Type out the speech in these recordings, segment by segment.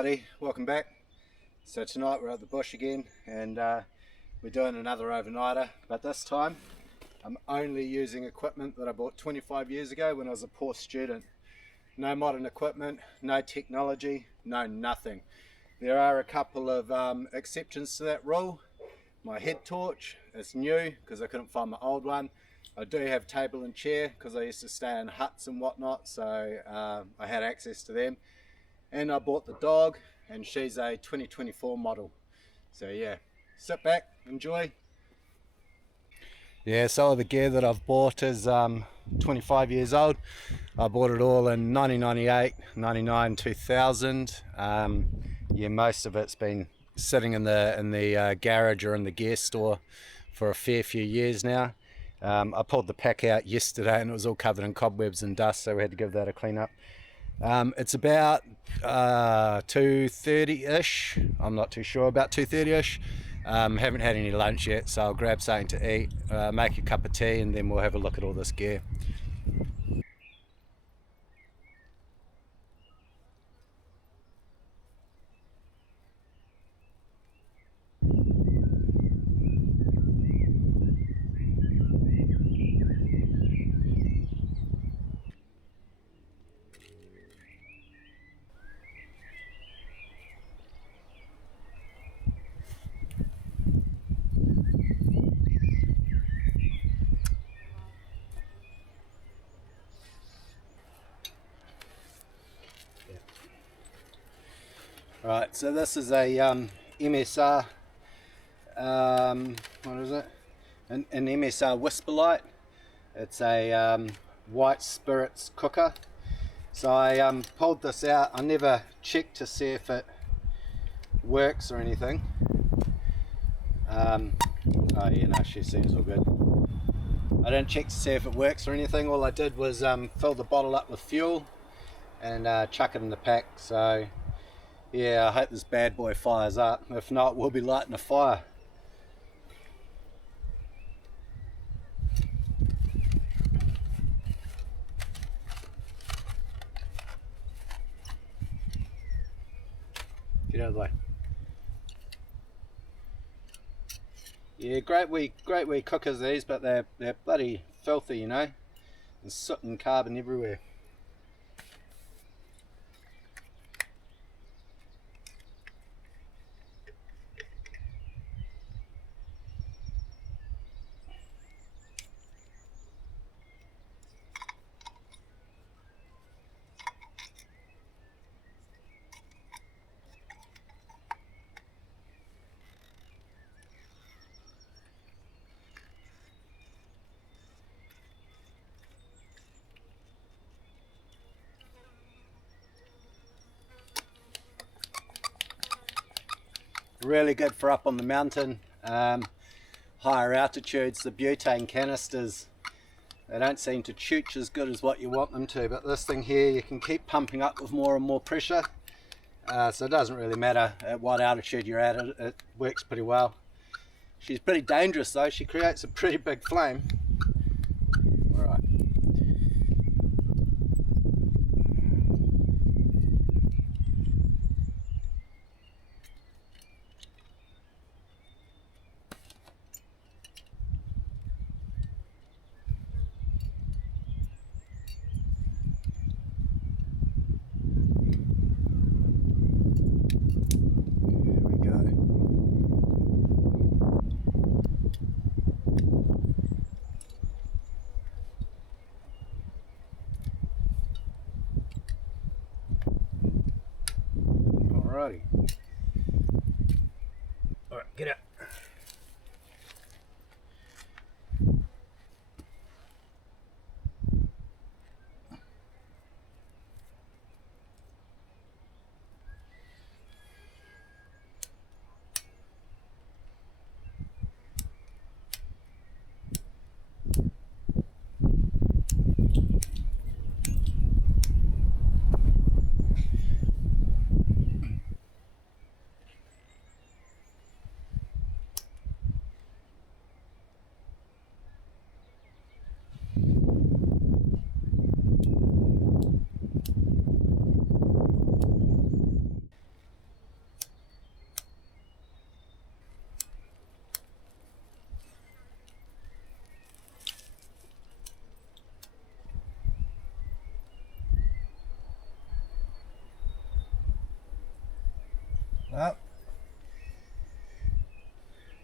Howdy, welcome back. So tonight we're at the bush again and we're doing another overnighter, but this time I'm only using equipment that I bought 25 years ago when I was a poor student. No modern equipment, no technology, no nothing. There are a couple of exceptions to that rule. My head torch is new because I couldn't find my old one. I do have table and chair because I used to stay in huts and whatnot, so I had access to them. And I bought the dog, and she's a 2024 model. So yeah, sit back, enjoy. Yeah, so the gear that I've bought is 25 years old. I bought it all in 1998, 99, 2000. Yeah, most of it's been sitting in the garage or in the gear store for a fair few years now. I pulled the pack out yesterday and it was all covered in cobwebs and dust, so we had to give that a clean up. It's about 2:30ish. I'm not too sure, about 2:30ish. Haven't had any lunch yet, so I'll grab something to eat, make a cup of tea, and then we'll have a look at all this gear. Right, so this is a MSR, what is it? An MSR Whisper Light. It's a white spirits cooker. So I pulled this out. I never checked to see if it works or anything. Oh yeah, no, she seems all good. I didn't check to see if it works or anything. All I did was fill the bottle up with fuel and chuck it in the pack. So yeah, I hope this bad boy fires up. If not, we'll be lighting a fire. Get out of the way. Yeah, great wee cookers these, but they're bloody filthy, you know. There's soot and carbon everywhere. Really good for up on the mountain, higher altitudes. The butane canisters, they don't seem to chooch as good as what you want them to, but this thing here you can keep pumping up with more and more pressure, so it doesn't really matter at what altitude you're at. It works pretty well. She's pretty dangerous though. She creates a pretty big flame. All right. Alrighty. Alright, get out.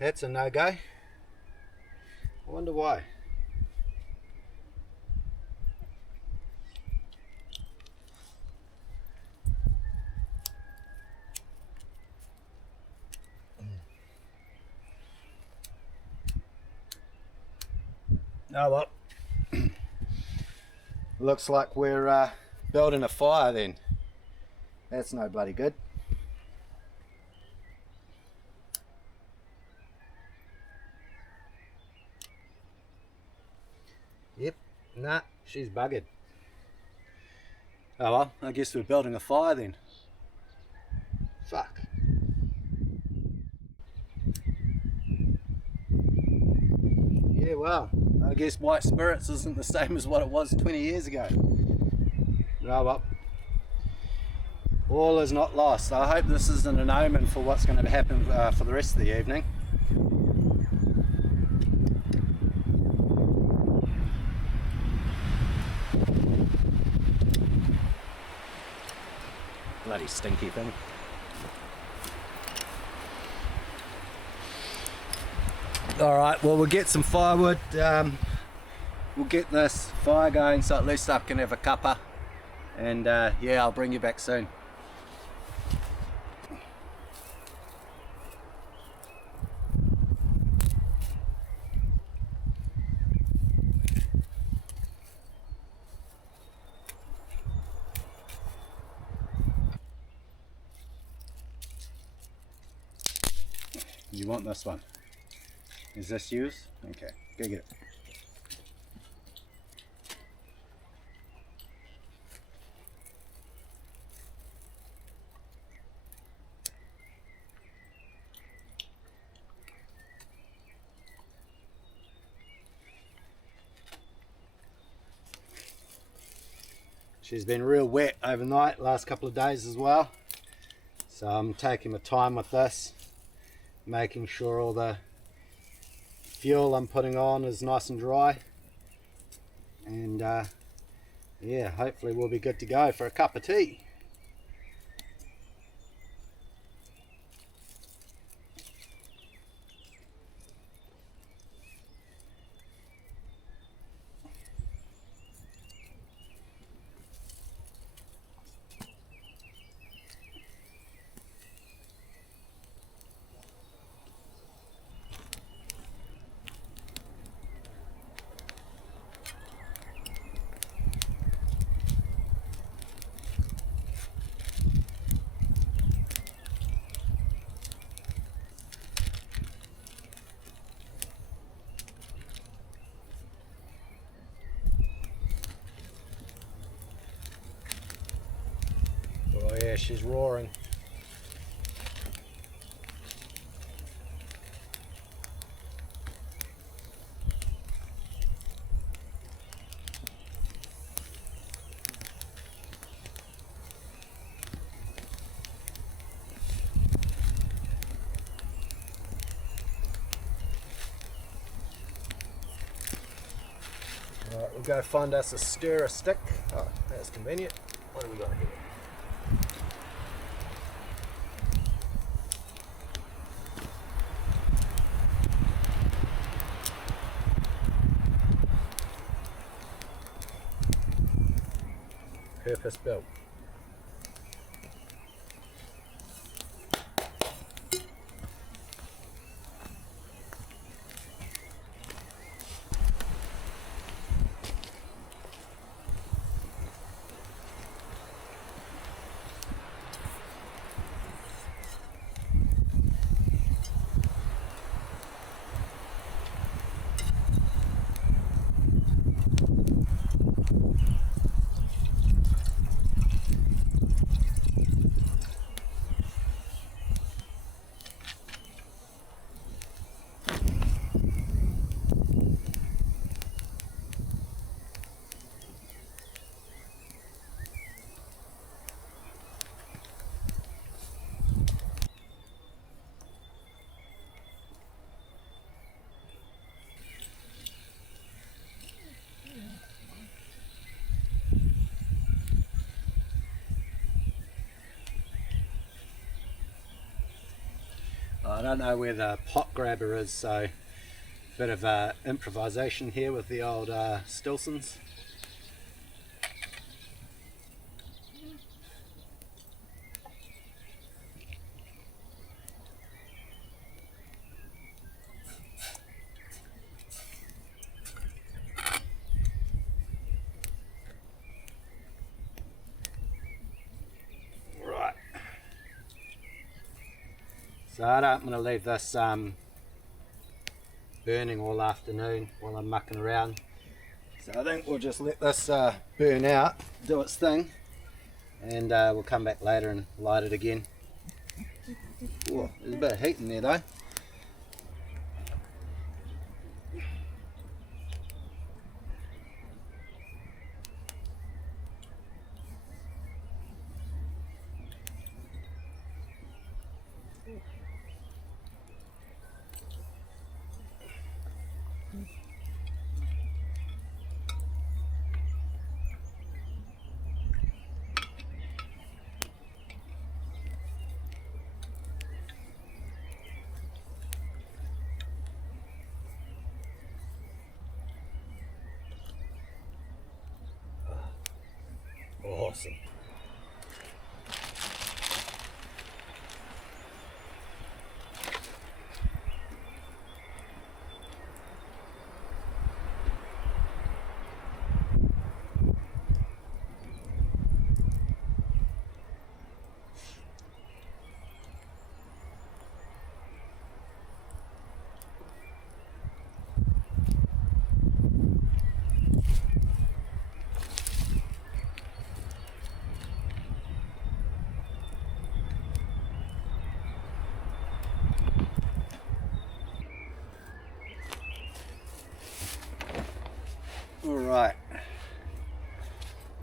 That's a no-go. I wonder why. Oh well. Looks like we're building a fire then. That's no bloody good. Yep, nah, she's buggered. Oh well, I guess we're building a fire then. Fuck. Yeah, well, I guess white spirits isn't the same as what it was 20 years ago. Oh well. All is not lost. I hope this isn't an omen for what's going to happen for the rest of the evening. Bloody stinky thing. Alright, well we'll get some firewood. We'll get this fire going so at least I can have a cuppa. And yeah, I'll bring you back soon. You want this one? Is this yours? Okay, go get it. She's been real wet overnight, last couple of days as well. So I'm taking my time with this, making sure all the fuel I'm putting on is nice and dry. And yeah, hopefully we'll be good to go for a cup of tea. Oh yeah, she's roaring. Alright, we'll go find us a stirrer stick. Oh, that's convenient. What have we got here? Purpose built. I don't know where the pot grabber is, so bit of improvisation here with the old Stilsons. Right. So I'm going to leave this burning all afternoon while I'm mucking around. So I think we'll just let this burn out, do its thing, and we'll come back later and light it again. Ooh, there's a bit of heat in there though. Awesome.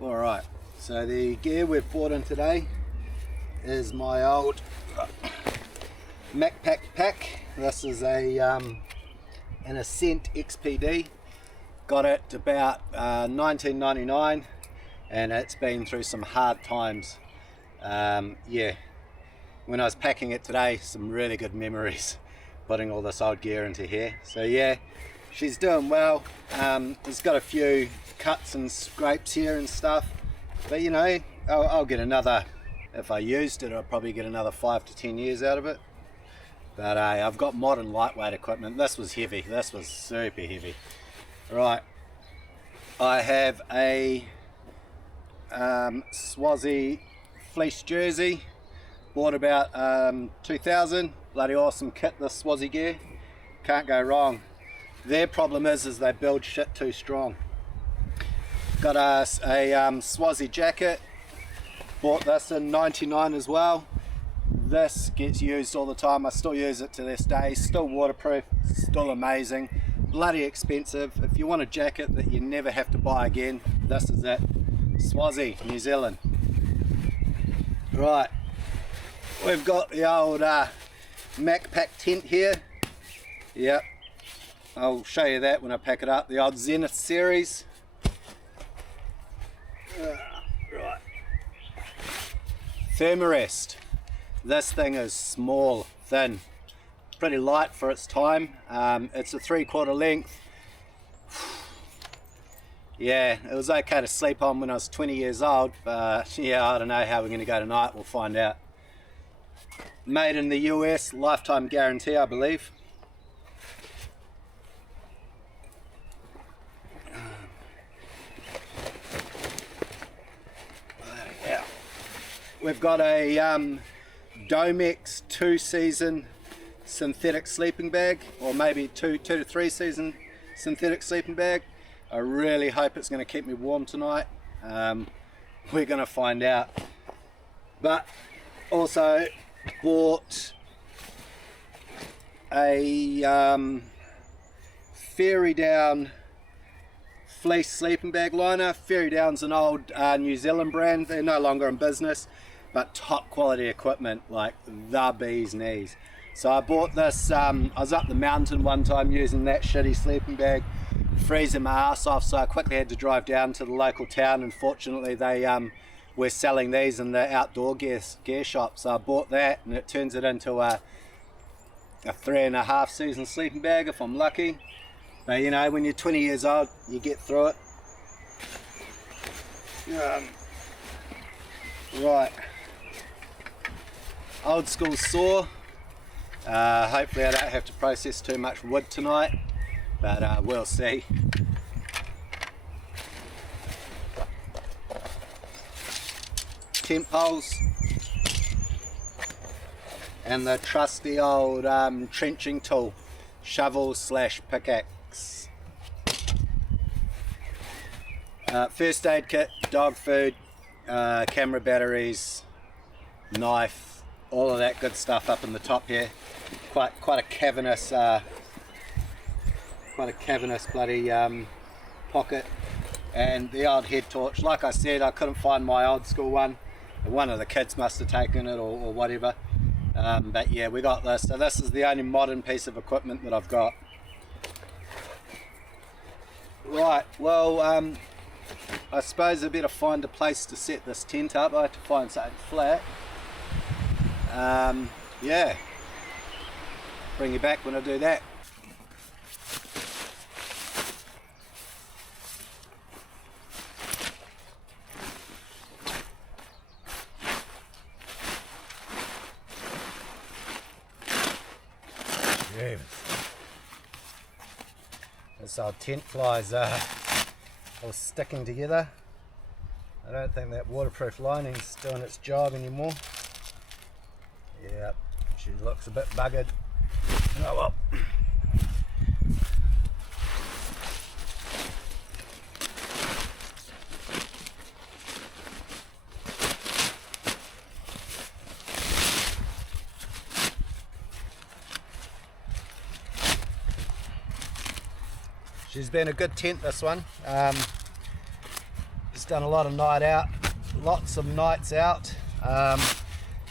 Alright, so the gear we've brought in today is my old MacPack pack. This is an Ascent XPD. Got it about 1999, and it's been through some hard times. Yeah, when I was packing it today, some really good memories putting all this old gear into here. So yeah, she's doing well. It's got a few cuts and scrapes here and stuff, but you know, I'll get another, if I used it, I'll probably get another 5 to 10 years out of it. But I've got modern lightweight equipment. This was heavy, this was super heavy. Right, I have a Swazi fleece jersey, bought about 2000, bloody awesome kit, this Swazi gear, can't go wrong. Their problem is they build shit too strong. Got a Swazi jacket, bought this in 99 as well. This gets used all the time, I still use it to this day, still waterproof, still amazing, bloody expensive. If you want a jacket that you never have to buy again, this is it. Swazi, New Zealand. Right, we've got the old MacPack tent here. Yep, I'll show you that when I pack it up. The old Zenith series. Right. Thermarest. This thing is small, thin, pretty light for its time. It's a 3/4 length. Yeah, it was okay to sleep on when I was 20 years old, but yeah, I don't know how we're going to go tonight, we'll find out. Made in the US, lifetime guarantee, I believe. Yeah. We've got a Domex 2-season synthetic sleeping bag, or maybe 2 to 3 season synthetic sleeping bag. I really hope it's going to keep me warm tonight. We're going to find out. But also bought a Fairy Down fleece sleeping bag liner. Fairy Down's an old New Zealand brand. They're no longer in business, but top quality equipment, like the bee's knees. So I bought this, I was up the mountain one time using that shitty sleeping bag, freezing my ass off, so I quickly had to drive down to the local town, and fortunately they were selling these in the outdoor gear shop. So I bought that, and it turns it into a a 3.5 season sleeping bag if I'm lucky. But you know, when you're 20 years old, you get through it. Right, old school saw. Hopefully I don't have to process too much wood tonight, but we'll see. Tent poles and the trusty old trenching tool, shovel / pickaxe. First aid kit, dog food, camera batteries, knife, all of that good stuff up in the top here. Quite a cavernous bloody pocket. And the old head torch. Like I said, I couldn't find my old school one. One of the kids must have taken it or whatever. But yeah, we got this. So this is the only modern piece of equipment that I've got. Right, well, I suppose I better find a place to set this tent up. I have to find something flat. Yeah, bring you back when I do that. This old tent fly's all sticking together. I don't think that waterproof lining's doing its job anymore. Yep, she looks a bit buggered. Oh well. She's been a good tent, this one. She's done a lot of night out, lots of nights out.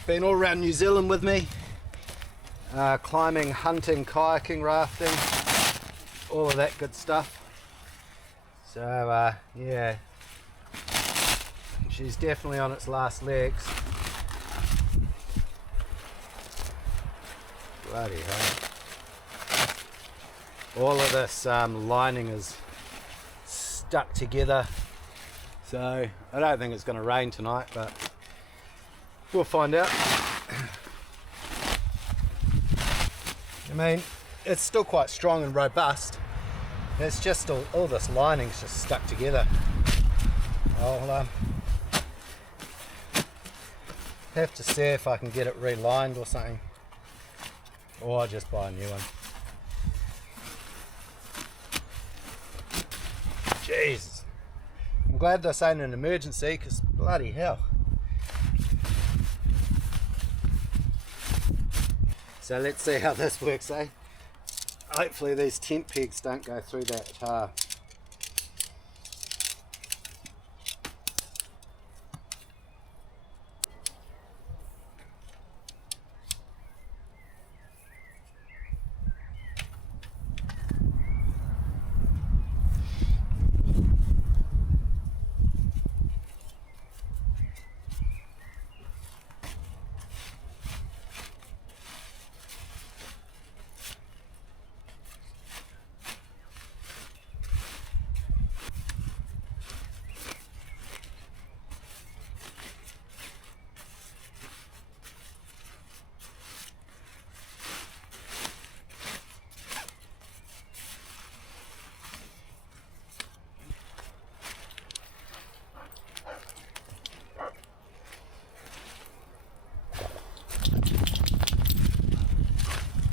Been all around New Zealand with me, climbing, hunting, kayaking, rafting, all of that good stuff. So yeah, she's definitely on its last legs. Bloody hell. All of this lining is stuck together, so I don't think it's going to rain tonight, but we'll find out. I mean, it's still quite strong and robust. It's just all this lining's just stuck together. I'll have to see if I can get it relined or something, or I'll just buy a new one. Jeez, I'm glad this ain't an emergency, because bloody hell. So let's see how this works, eh? Hopefully these tent pegs don't go through that tar.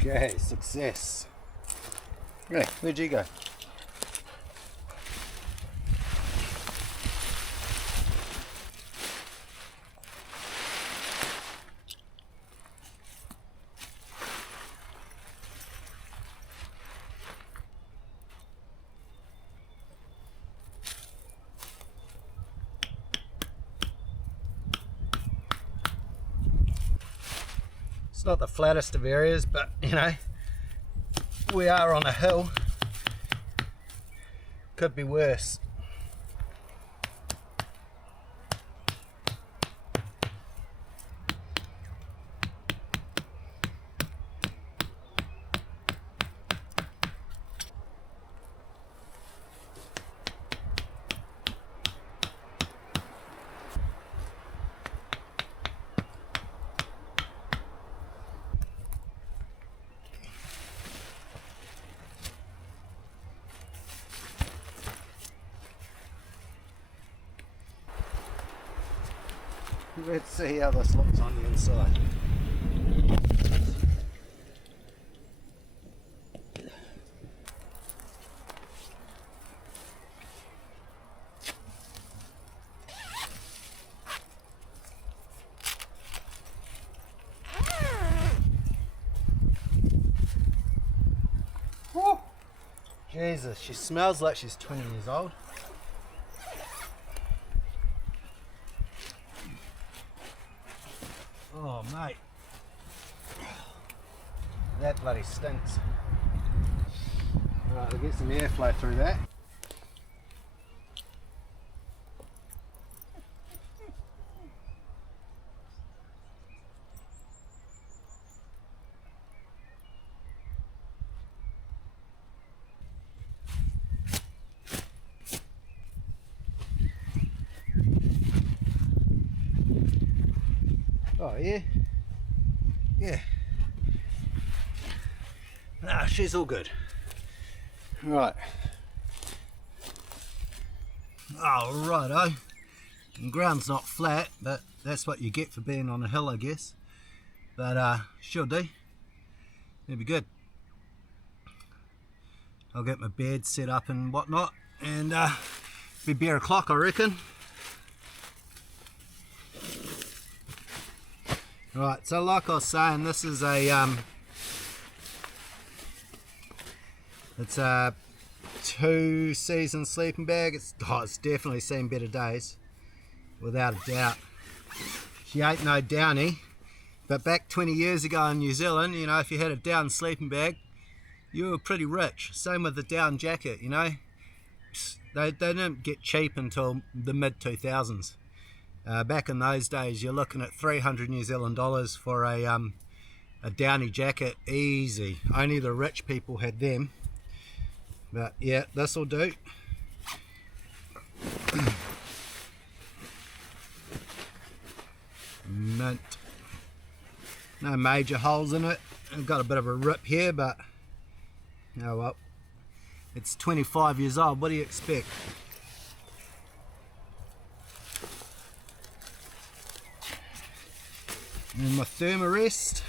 Okay, success. Hey, where'd you go? It's not the flattest of areas, but you know, we are on a hill. Could be worse. Let's see how this looks on the inside. Woo. Jesus, she smells like she's 20 years old. Oh mate, that bloody stinks. Alright, we'll get some airflow through that. Oh yeah, yeah. Nah, she's all good. Right. Oh, righto. The ground's not flat, but that's what you get for being on a hill, I guess. But she'll do. It'll be good. I'll get my bed set up and whatnot, and be bare o'clock, I reckon. Right, so like I was saying, this is a it's a 2-season sleeping bag. It's definitely seen better days, without a doubt. She ain't no downy, but back 20 years ago in New Zealand, you know, if you had a down sleeping bag, you were pretty rich. Same with the down jacket, you know. They didn't get cheap until the mid-2000s. Back in those days, you're looking at 300 New Zealand dollars for a downy jacket, easy. Only the rich people had them. But yeah, this will do. Mint. No major holes in it. I've got a bit of a rip here, but oh well. It's 25 years old. What do you expect? And my thermarest.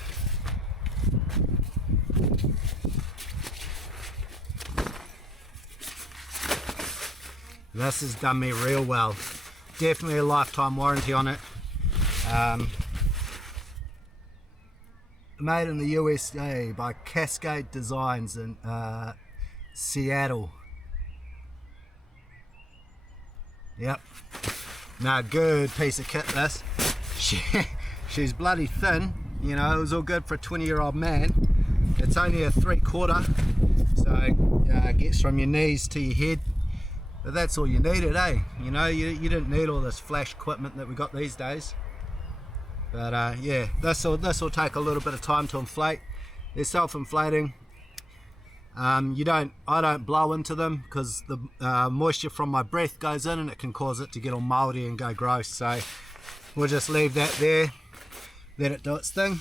This has done me real well. Definitely a lifetime warranty on it. Made in the USA by Cascade Designs in Seattle. Yep. No, good piece of kit this. She's bloody thin, you know. It was all good for a 20-year-old man. It's only a 3/4, so it gets from your knees to your head. But that's all you needed, eh? You know, you didn't need all this flash equipment that we got these days. But yeah, this will take a little bit of time to inflate. They're self-inflating. I don't blow into them because the moisture from my breath goes in and it can cause it to get all mouldy and go gross. So we'll just leave that there, let it do its thing.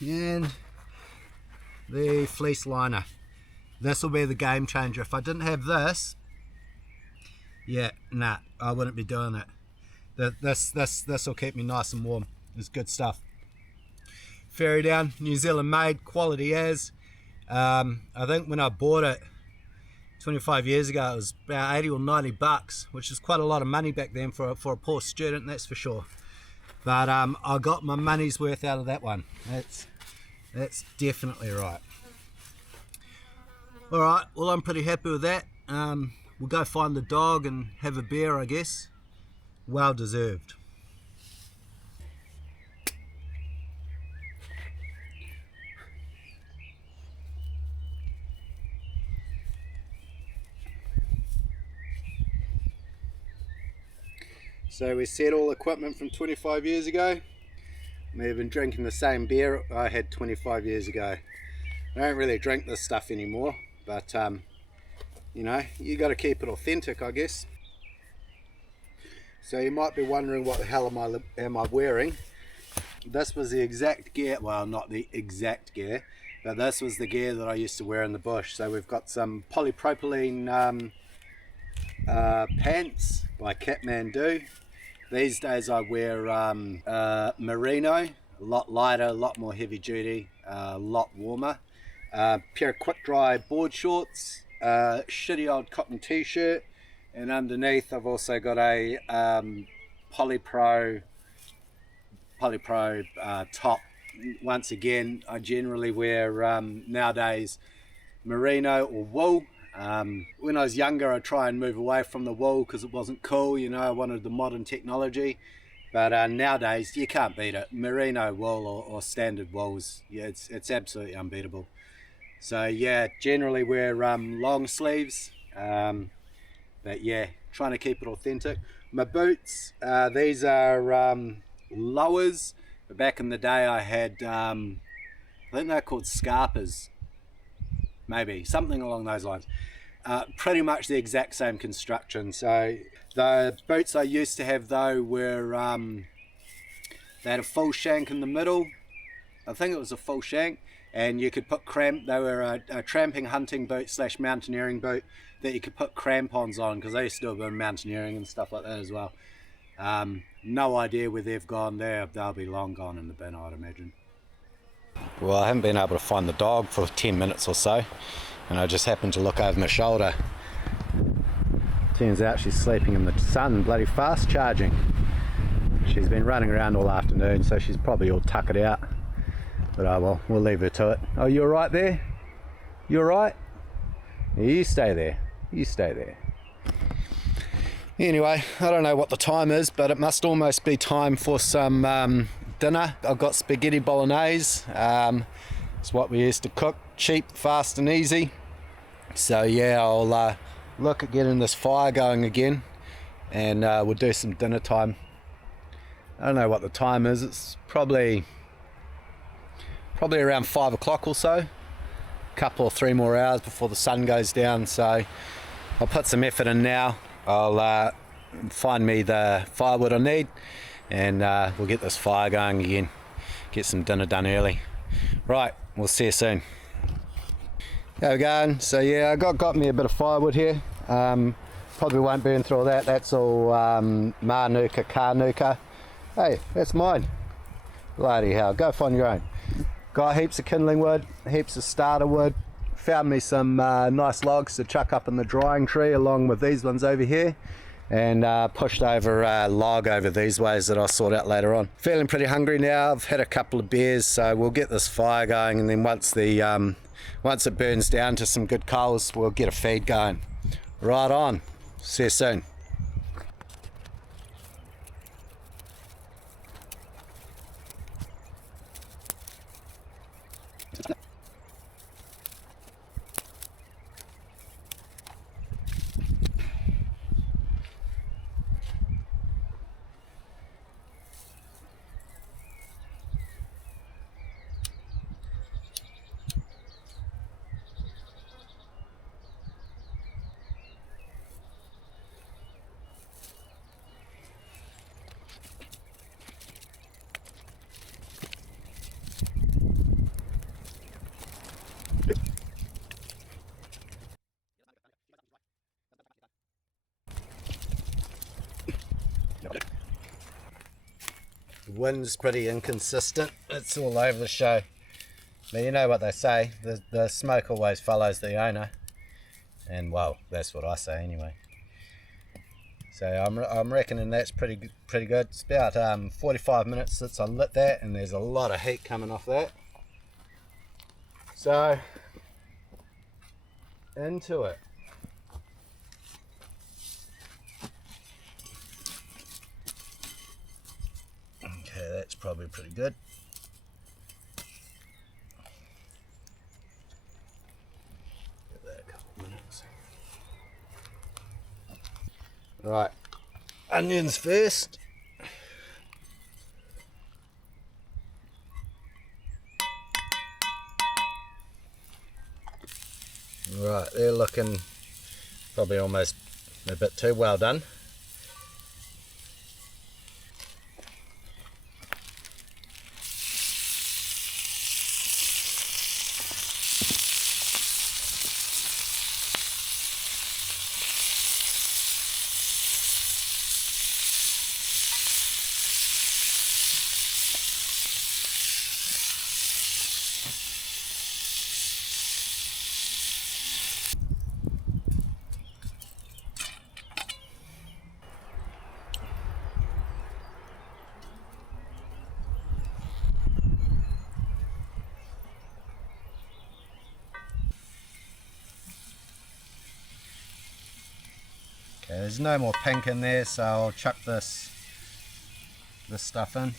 And the fleece liner. This will be the game changer. If I didn't have this, yeah, nah, I wouldn't be doing it. This will keep me nice and warm. It's good stuff. Ferry down, New Zealand made, quality as. I think when I bought it 25 years ago, it was about 80 or 90 bucks, which is quite a lot of money back then for a poor student, that's for sure. But I got my money's worth out of that one. That's definitely right. All right, well, I'm pretty happy with that. We'll go find the dog and have a beer, I guess. Well deserved. So we set all equipment from 25 years ago. We've been drinking the same beer I had 25 years ago. I don't really drink this stuff anymore, but you know, you got to keep it authentic, I guess. So you might be wondering, what the hell am I wearing? This was the exact gear, well, not the exact gear, but this was the gear that I used to wear in the bush. So we've got some polypropylene pants by Kathmandu. These days I wear merino, a lot lighter, a lot more heavy duty, a lot warmer. Pair of quick dry board shorts, shitty old cotton t-shirt, and underneath I've also got a polypro top. Once again, I generally wear nowadays merino or wool. When I was younger, I'd try and move away from the wool because it wasn't cool, you know, I wanted the modern technology. But nowadays, you can't beat it. Merino wool or standard wools, yeah, it's absolutely unbeatable. So yeah, generally wear long sleeves, but yeah, trying to keep it authentic. My boots, these are lowers. But back in the day I had, I think they're called scarpers, maybe, something along those lines. Pretty much the exact same construction. So the boots I used to have though were, they had a full shank in the middle. I think it was a full shank, and you could put they were a tramping hunting boot / mountaineering boot that you could put crampons on, because they used to do a bit of mountaineering and stuff like that as well. No idea where they've gone. They'll be long gone in the bin, I'd imagine. Well, I haven't been able to find the dog for 10 minutes or so, and I just happened to look over my shoulder. Turns out she's sleeping in the sun, bloody fast charging. She's been running around all afternoon, so she's probably all tuckered out. But oh well, we'll leave her to it. Oh, you alright there? You alright? Yeah, you stay there. You stay there. Anyway, I don't know what the time is, but it must almost be time for some dinner. I've got spaghetti bolognese. It's what we used to cook. Cheap, fast and easy. So yeah, I'll look at getting this fire going again, and we'll do some dinner time. I don't know what the time is. It's probably around 5 o'clock or so. A couple or 3 more hours before the sun goes down, so I'll put some effort in now. I'll find me the firewood I need, and we'll get this fire going again, get some dinner done early. Right, we'll see you soon. There we go. So yeah, I got me a bit of firewood here. Probably won't burn through all that. That's all Manuka Karnuka. Hey, that's mine. Bloody hell, go find your own. Got heaps of kindling wood, heaps of starter wood. Found me some nice logs to chuck up in the drying tree along with these ones over here, and pushed over a log over these ways that I'll sort out later on. Feeling pretty hungry now. I've had a couple of beers, so we'll get this fire going, and then once it burns down to some good coals, we'll get a feed going. Right on. See you soon. The wind's pretty inconsistent. It's all over the show. But you know what they say, the smoke always follows the owner. And well, that's what I say anyway. So I'm reckoning that's pretty good. It's about 45 minutes since I lit that, and there's a lot of heat coming off that. So, into it. Okay, that's probably pretty good. Give that a couple of minutes. Right, onions first. Right, they're looking probably almost a bit too well done. There's no more pink in there, so I'll chuck this stuff in.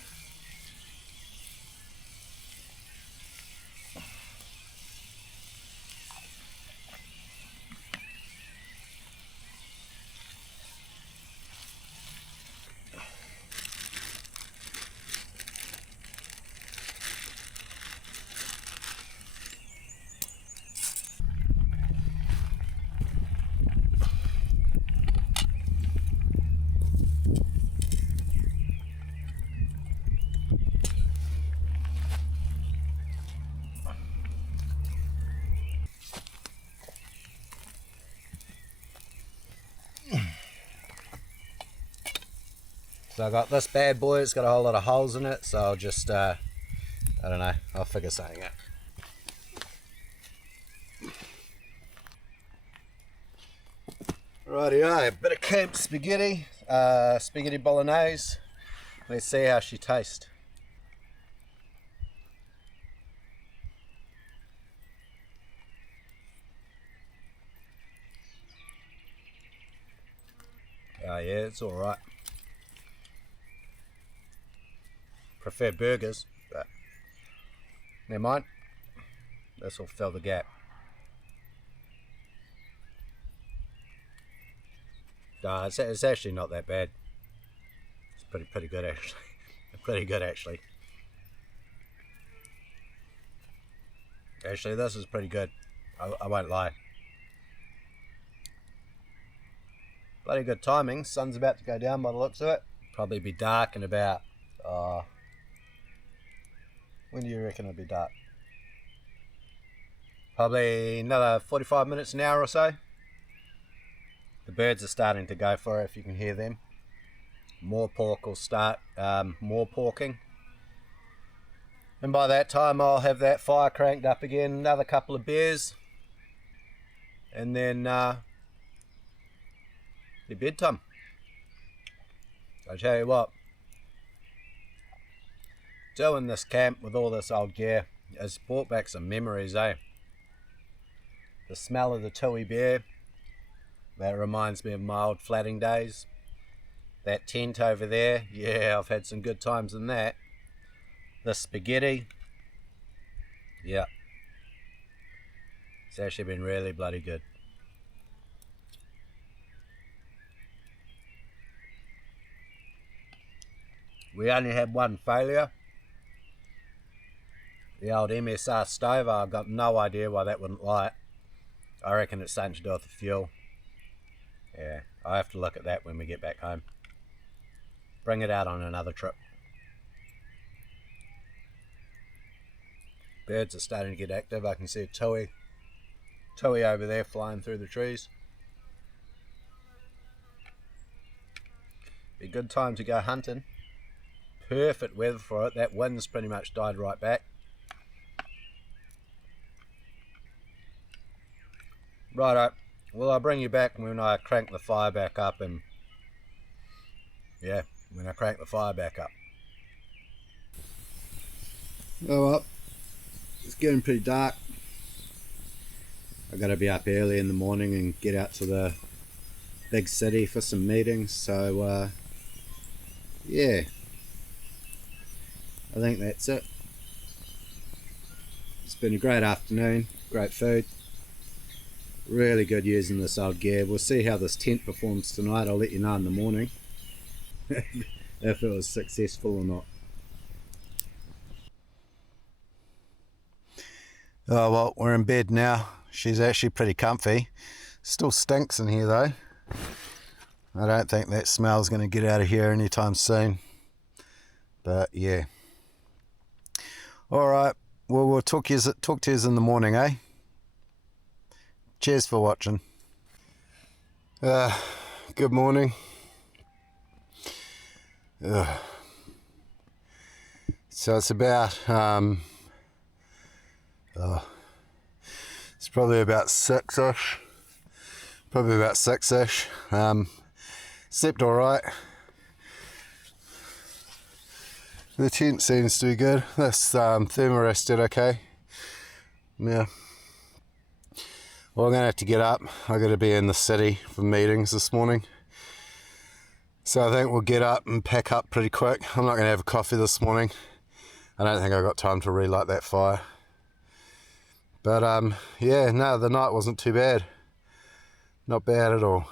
So I got this bad boy, it's got a whole lot of holes in it, so I'll just, I don't know, I'll figure something out. Rightio, a bit of camp spaghetti, spaghetti bolognese. Let's see how she tastes. Oh yeah, it's alright. Prefer burgers, but never mind. This will fill the gap. No, it's actually not that bad. It's pretty good actually. Pretty good actually. Actually, this is pretty good. I won't lie. Bloody good timing. Sun's about to go down by the looks of it. Probably be dark in about. When do you reckon it'll be dark? Probably another 45 minutes, an hour or so. The birds are starting to go for it, if you can hear them. More pork will start more porking. And by that time I'll have that fire cranked up again, another couple of beers. And then the bedtime. I tell you what, doing this camp with all this old gear has brought back some memories, eh? The smell of the tui beer, that reminds me of my old flatting days. That tent over there, yeah, I've had some good times in that. The spaghetti, yeah, it's actually been really bloody good. We only had one failure. The old MSR stove, I've got no idea why that wouldn't light. I reckon it's something to do with the fuel. Yeah, I'll have to look at that when we get back home. Bring it out on another trip. Birds are starting to get active. I can see a tui over there flying through the trees. Be a good time to go hunting. Perfect weather for it. That wind's pretty much died right back. Righto, well, I'll bring you back when I crank the fire back up, and yeah, when I crank the fire back up. Oh well, it's getting pretty dark. I've got to be up early in the morning and get out to the big city for some meetings, so yeah, I think that's it. It's been a great afternoon, great food. Really good using this old gear. We'll see how this tent performs tonight. I'll let you know in the morning if it was successful or not. Oh well, we're in bed now. She's actually pretty comfy. Still stinks in here though. I don't think that smell's going to get out of here anytime soon. But yeah. Alright, well, we'll talk to you in the morning, eh? Cheers for watching. Good morning. So it's about it's probably about 6ish. Slept alright. The tent seems to be good. This thermarest did okay. Yeah. Well, I'm going to have to get up. I've got to be in the city for meetings this morning. So I think we'll get up and pack up pretty quick. I'm not going to have a coffee this morning. I don't think I've got time to relight that fire. But yeah, no, the night wasn't too bad. Not bad at all.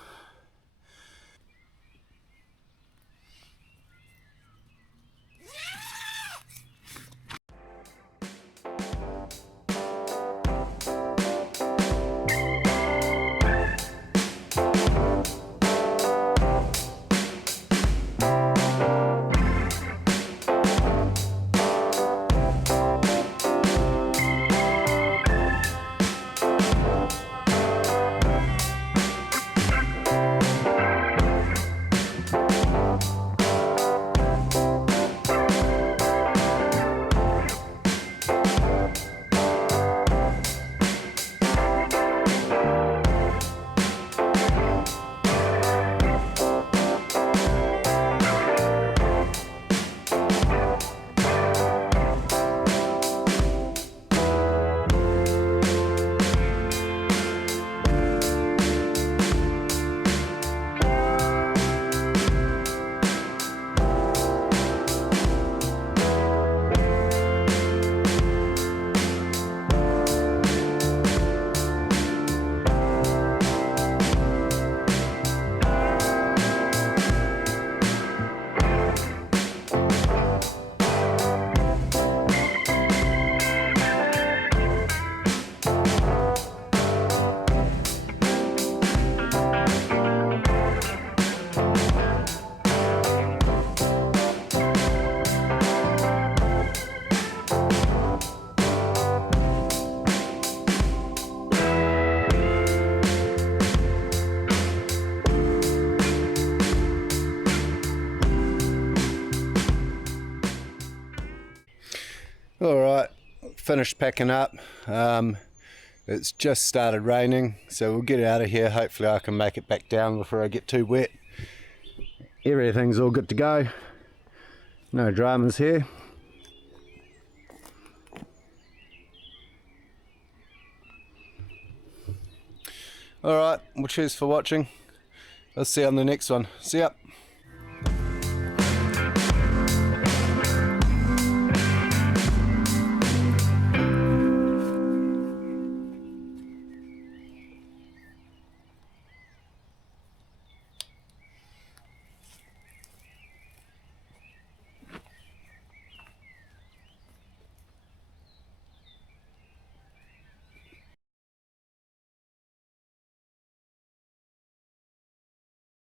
Alright, finished packing up. It's just started raining, so we'll get out of here. Hopefully I can make it back down before I get too wet. Everything's all good to go. No dramas here. Alright, well cheers for watching. I'll see you on the next one. See ya.